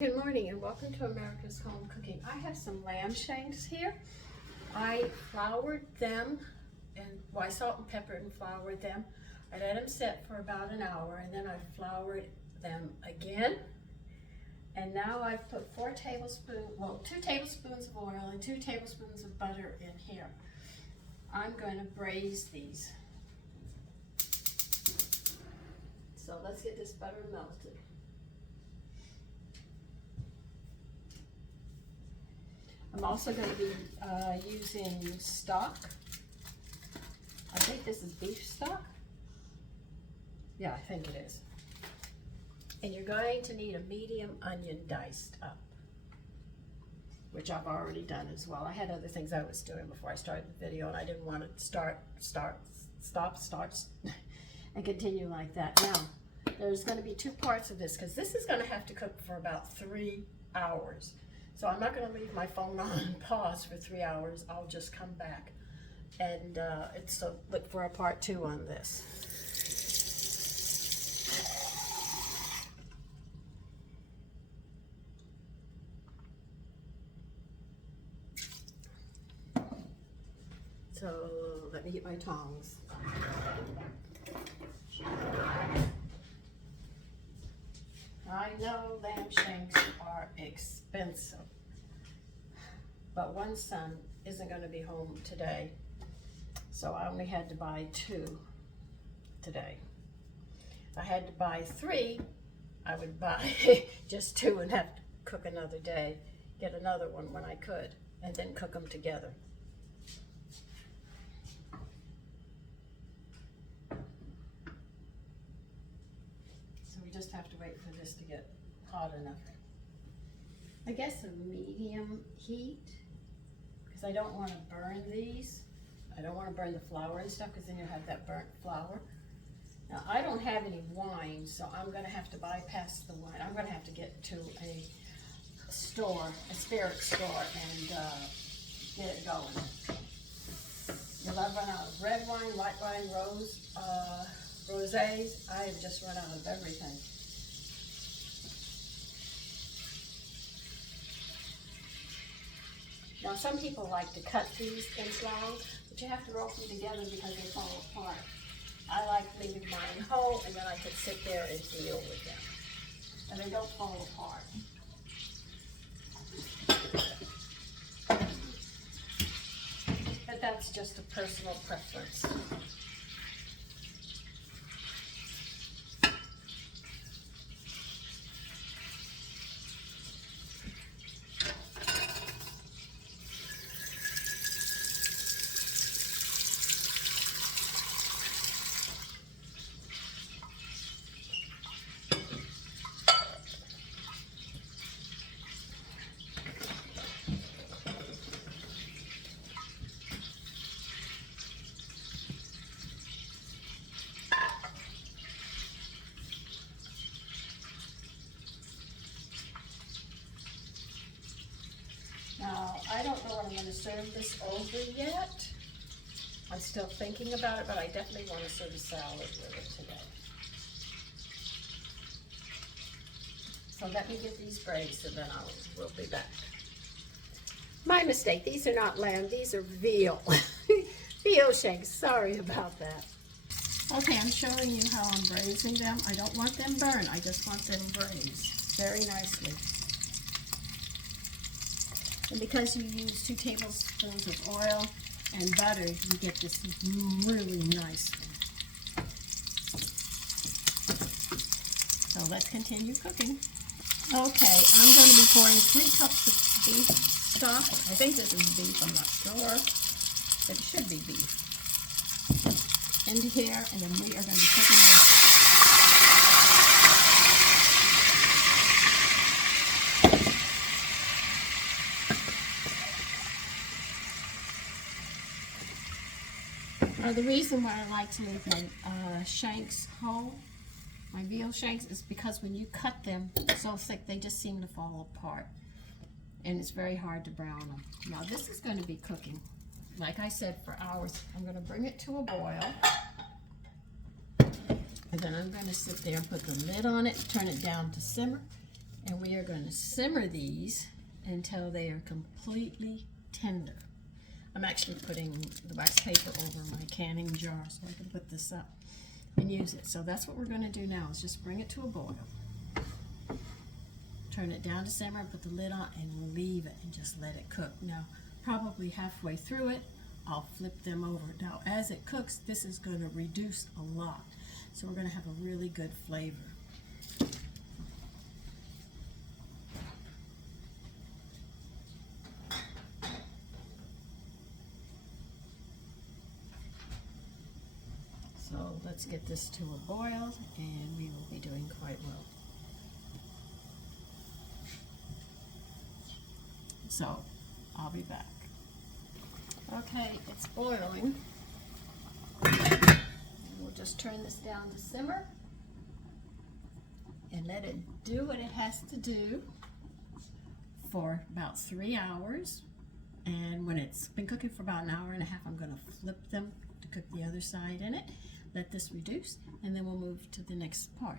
Good morning and welcome to America's Home Cooking. I have some lamb shanks here. I floured them and I salt and peppered and floured them. I let them sit for about an hour and then I floured them again. And now I've put 2 tablespoons of oil and 2 tablespoons of butter in here. I'm going to braise these. So let's get this butter melted. I'm also going to be using stock. I think this is beef stock. Yeah, I think it is. And you're going to need a medium onion diced up, which I've already done as well. I had other things I was doing before I started the video, and I didn't want to stop, and continue like that. Now, there's going to be 2 parts of this, because this is going to have to cook for about 3 hours. So I'm not going to leave my phone on pause for 3 hours. I'll just come back and look for a part 2 on this. So let me get my tongs. I know lamb shanks are expensive, but one son isn't going to be home today, so I only had to buy 2 today. If I had to buy 3, I would buy just 2 and have to cook another day, get another one when I could, and then cook them together. Just have to wait for this to get hot enough. I guess a medium heat, because I don't want to burn these. I don't want to burn the flour and stuff, because then you'll have that burnt flour. Now I don't have any wine, so I'm going to have to bypass the wine. I'm going to have to get to a store, a spirit store, and get it going. Because I've run out of red wine, white wine, rosés. I have just run out of everything. Now some people like to cut these inch long, but you have to roll them together because they fall apart. I like leaving mine whole, and then I can sit there and deal with them. And they don't fall apart. But that's just a personal preference. Now, I don't know what I'm going to serve this over yet. I'm still thinking about it, but I definitely want to serve a salad with it today. So let me get these braised and then we'll be back. My mistake, these are not lamb, these are veal. Veal shanks, sorry about that. Okay, I'm showing you how I'm braising them. I don't want them burned, I just want them braised very nicely. And because you use 2 tablespoons of oil and butter, you get this really nice one. So let's continue cooking. Okay, I'm going to be pouring 3 cups of beef stock. I think this is beef, I'm not sure, but it should be beef. Into here, and then we are going to be cooking this. The reason why I like to leave my shanks whole, my veal shanks, is because when you cut them so thick, they just seem to fall apart. And it's very hard to brown them. Now this is going to be cooking, like I said, for hours. I'm going to bring it to a boil. And then I'm going to sit there and put the lid on it, turn it down to simmer, And we are going to simmer these until they are completely tender. I'm actually putting the wax paper over my canning jar so I can put this up and use it. So that's what we're going to do now, is just bring it to a boil. Turn it down to simmer, put the lid on, and leave it and just let it cook. Now, probably halfway through it, I'll flip them over. Now, as it cooks, this is going to reduce a lot. So we're going to have a really good flavor. So let's get this to a boil, and we will be doing quite well. So I'll be back. Okay, it's boiling. We'll just turn this down to simmer and let it do what it has to do for about 3 hours. And when it's been cooking for about an hour and a half, I'm going to flip them to cook the other side in it. Let this reduce, and then we'll move to the next part.